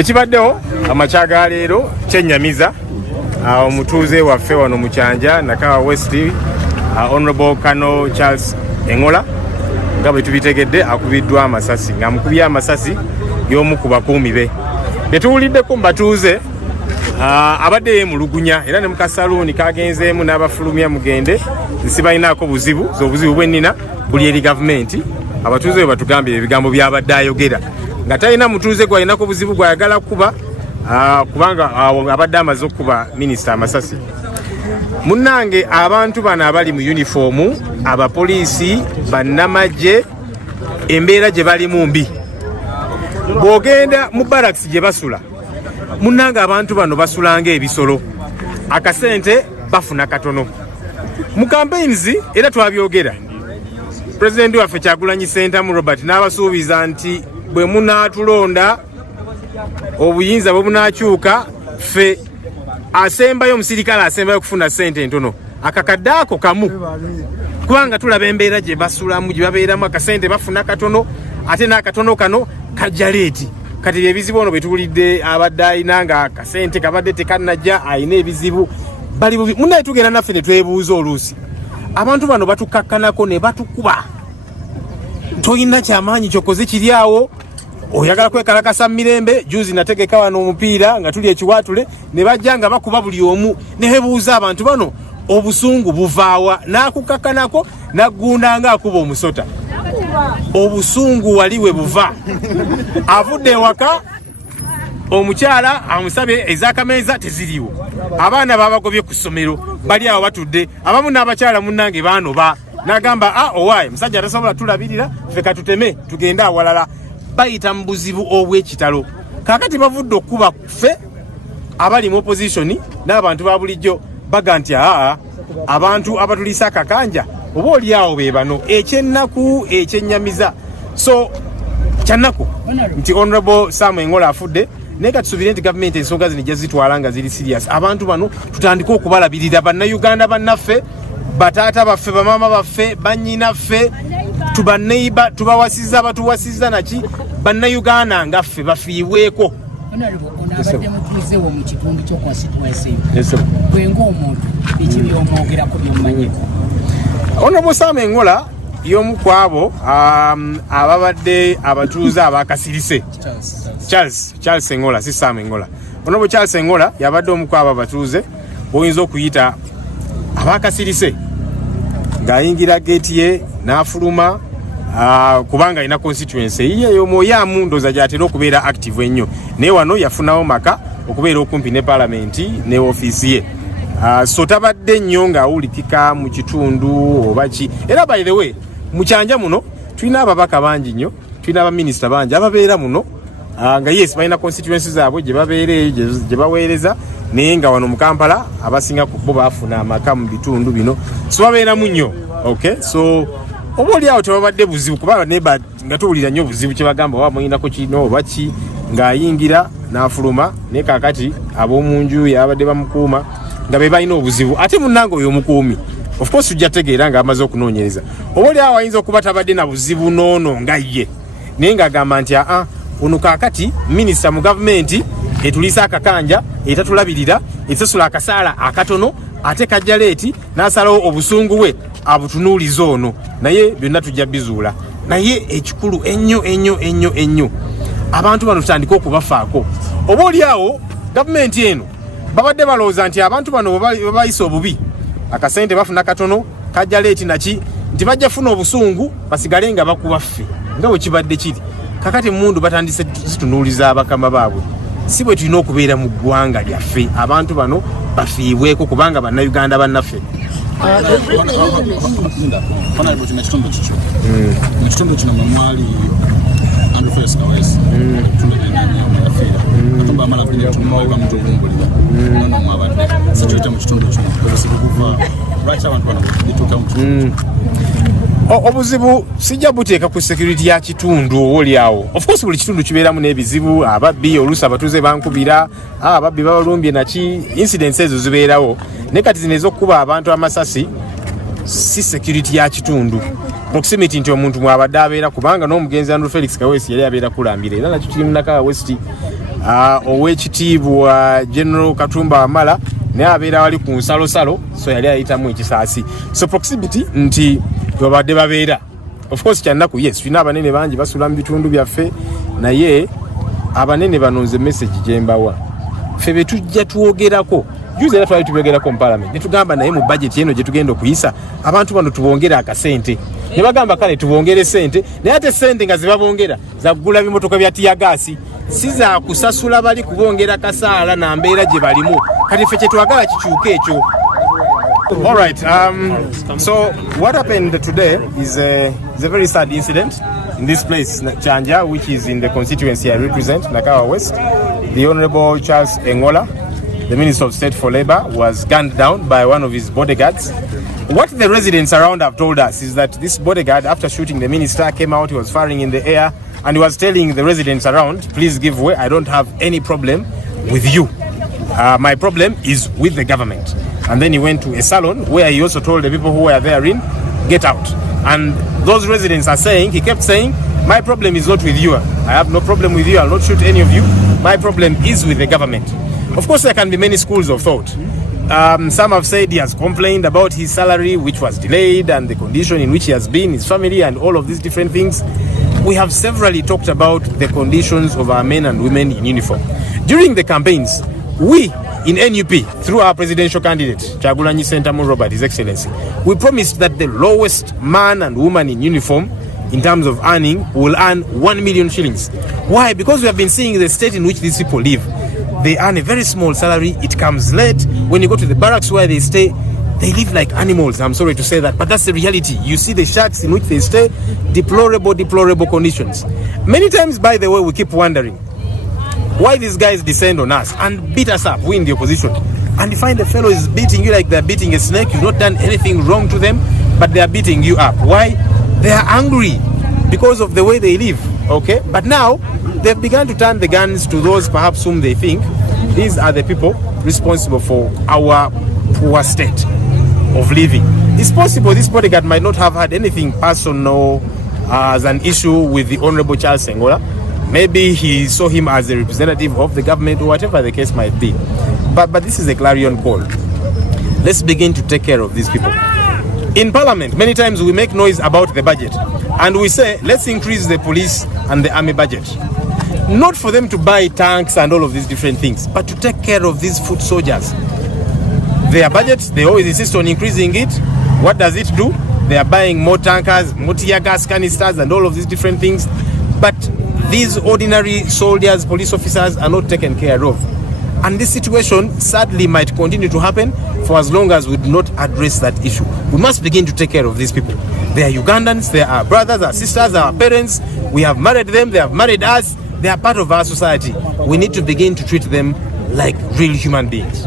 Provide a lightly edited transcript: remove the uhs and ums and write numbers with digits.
Ekibaddewo amachaga leero kyennyamiza omutuuze waffe wano mu Kyanja Nakawa West Honorable Kano Charles Engola nga bwe tubitegedde akubiddwa amasasi ng'amukubye amasasi y'omu ku bakuumi be. Betuwuliddeko mu batuuze abadde yeemulugunya era ne mu kasaluuni kagenzeemu n'abafulumya mugende sibalinaako buzibu z'obuzibu bwennina buli eri gavumenti. Abatuuze bwe batugambye ebigambo by'abadde ayogera nga talina mutuuze gwalinako buzibu gwayagala kuba kubanga abadde amaze okuba minisita amasasi. Munnange abantu bano abali mu uniformu abapoliisi bannamagye embeera gye balimu mbi. Bw'ogenda mu barracks gye basula munnange abantu bano basulanga ebisolo akasente bafuna katono mu campaigns era twabyogera. Pulezidenti waffe Kyagulanyi Ssentamu Robert n'abasuubiza nti bwe munaatulonda obuyinza bwe bunakyuka ffe asembayo omusirikale asembayo kufuna ssente ntono akakadde ako kamu kubanga tulaba embeera gye basulamu gye babeeramu akasente bafuna katono ate n'akatono kano kajja leeti. Kati ebizibu ono bwe tuwulidde abadde ayina nga akasente kabadde tekannajja ayina ebizibu bali bubi. Munnaye tugenda naffe ne twebuuza oluusi abantu bano batukakkanako ne batukuba toyina kyamaanyi kyokoze kiri awo oyagala kwekalakasa mirembe. Juzi nategeka wano omupiira nga tuli ekiwaatule ne bajja nga bakuba buli omu ne bebuuza abantu bano obusungu buvaawa n'akukakkanako naggunda nga akuba omusota. Obusungu wali we buva avudde ewaka omukyala amusabye ez'akameeza teziriwo abaana babagobye ku ssomero bali awo batudde abamu n'abakyala munnange baanoba n'agamba owaaye musajja atasobola tulabirira ffe katuteme tugende awalala. Bayita mu buzibu obw'ekitalo kaakati bavudde okuba ffe abali mu opposition n'abantu ba bulijjo baga nti abantu abatuliisa akakanja oba oli awo be bano ekyennaku ekyennyamiza. So kyannaku nti Honorable Sam Engola afudde naye katusuubire nti gavumenti ensonga zino ejja zitwala nga ziri serious. Abantu bano tutandike okubalabirira bannayuganda bannaffe bataata baffe bamaama baffe bannyinaffe tubaneiba tubawasiza batuwasiza naki bannayuganda ngaffe bafiibweko. Onabadde mutuuzeewo mu kitundu ky'okonstituency bwenga omuntu ekibyomwogerako byomumanyiko. Honorable Sam Engola y'omu ku abo ababadde abatuuze abakasirise. Charles Engola si Sam Engola. Honorable Charles Engola yabadde omu ku abo abatuuze boyinza okuyita abakasirise ng'ayingira geeti ye n'afuluma kubanga alina constituency ye y'omwoyaamu ndooza gy'atera okubeera active ennyo naye wano yafunawo maka okubeera okumpi ne palamenti ne ofiisi ye. So tabadde nnyo ng'awulikika mu kitundu oba ki. Era by the way mu Kyanja muno tulina ababaka bangi nnyo tulina abaminisita bangi ababeera muno nga yes balina constituency zaabwe gye babeera gye baweereza naye nga wano mu Kampala abasinga ku bo baafuna amaka mu bitundu bino so babeeramu nnyo. Okay, so oba oli awo tebabadde buzibu kubanga neba nga tuwulira nnyo buzibu kye bagamba oba muyinako kino oba ki ng'ayingira n'afuluma naye kaakati ab'omu nju yabadde bamukuuma nga be balina obuzibu ate munnange oyo omukuumi of course tujja tegeera ng'amaze okunoonyereza oba oli awo ayinza okuba tabadde na buzibu noono nga ye naye ng'agamba nti ono kaakati minisita mu gavumenti etuliisa akakanja etatulabirira esasula akasaala akatono ate kajja leeti n'asalawo obusungu bwe abutunuuliza ono naye byonna tujja bizuula. Naye ekikulu ennyo abantu bano tutandika okubafaako. Oba oli awo gavumenti eno babadde balowooza nti abantu bano babayisa obubi akasente bafuna katono kajja leeti naki nti bajja funa obusungu basigale nga bakuba ffe nga bwe kibadde kiri kakati mundu batandise zitunuuliza abakama baabwe. Si bwe tulina okubeera mu ggwanga lyaffe abantu bano bafiibweko kubanga bannayuganda bannaffe. Ekitundu kino mwe mwali Andrew Kawesi atumba amala bino tumawuga mu tubumbulira ono mwabadde sikyota mu kitundu kino obuzibu buva lwaki abantu bano bituuka mu kitundu obuzibu sijja buteeka ku security ya kitundu oli awo. Of course buli kitundu kibeeramu n'ebizibu ababbi oluusi abatuuze bankubira ababbi babalumbye naki incidents ezo zibeerawo naye kati zino ez'okkuba abantu amasasi si security ya kitundu. Proximity nti omuntu mwabadde abeera kubanga n'omugenzi Andrew Felix Kawesi yali abeera kulambira era nakyo kiri mu Nakawa West owekitiibwa General Katumba Amala naye abeera wali ku nsalosalo, so yali ayitamu ekisaasi. So proximity nti babadde babeera, of course kyannaku, yes, tulina abanene bangi basula mu bitundu byaffe, naye abanene bano nze message gyembawa ffe betujja twogerako. Juzi era twali tubyogerako mu parliament ne tugamba naye mu budget eno gye tugenda okuyisa abantu bano tubongera akasente, ne bagamba kale tubongere sente, naye ate sente nga zebabongera za kugula bimotoka bya tiyagaasi, si za kusasula bali kubongera kasaala na mbeera gye balimu. Kati ffe kyetwagala kikyuka ekyo. All right, so what happened today is a very sad incident in this place, Chanja, which is in the constituency I represent, Nakawa West. The Honorable Charles Engola, the Minister of State for Labor, was gunned down by one of his bodyguards. What the residents around have told us is that this bodyguard, after shooting the minister, came out, he was firing in the air, and he was telling the residents around, please give way, I don't have any problem with you. My problem is with the government. And then he went to a salon where he also told the people who were therein, get out. And those residents are saying, he kept saying, my problem is not with you. I have no problem with you. I'll not shoot any of you. My problem is with the government. Of course, there can be many schools of thought. Some have said he has complained about his salary, which was delayed, and the condition in which he has been, his family, and all of these different things. We have severally talked about the conditions of our men and women in uniform. During the campaigns, we in NUP, through our presidential candidate, Kyagulanyi Ssentamu Robert, His Excellency, we promised that the lowest man and woman in uniform, in terms of earning, will earn 1 million shillings. Why? Because we have been seeing the state in which these people live. They earn a very small salary. It comes late. When you go to the barracks where they stay, they live like animals. I'm sorry to say that, but that's the reality. You see the shacks in which they stay, deplorable conditions. Many times, by the way, we keep wondering why these guys descend on us and beat us up, we in the opposition. And you find the fellow is beating you like they're beating a snake. You've not done anything wrong to them, but they are beating you up. Why? They are angry because of the way they live, okay? But now, they've begun to turn the guns to those perhaps whom they think these are the people responsible for our poor state of living. It's possible this bodyguard might not have had anything personal as an issue with the Honorable Charles Engola. Maybe he saw him as a representative of the government or whatever the case might be. But this is a clarion call. Let's begin to take care of these people. In Parliament, many times we make noise about the budget and we say, let's increase the police and the army budget. Not for them to buy tanks and all of these different things, but to take care of these foot soldiers. Their budgets, they always insist on increasing it. What does it do? They are buying more tankers, more tear gas canisters and all of these different things. But these ordinary soldiers, police officers are not taken care of. And this situation sadly might continue to happen for as long as we do not address that issue. We must begin to take care of these people. They are Ugandans, they are our brothers, our sisters, our parents. We have married them, they have married us. They are part of our society. We need to begin to treat them like real human beings.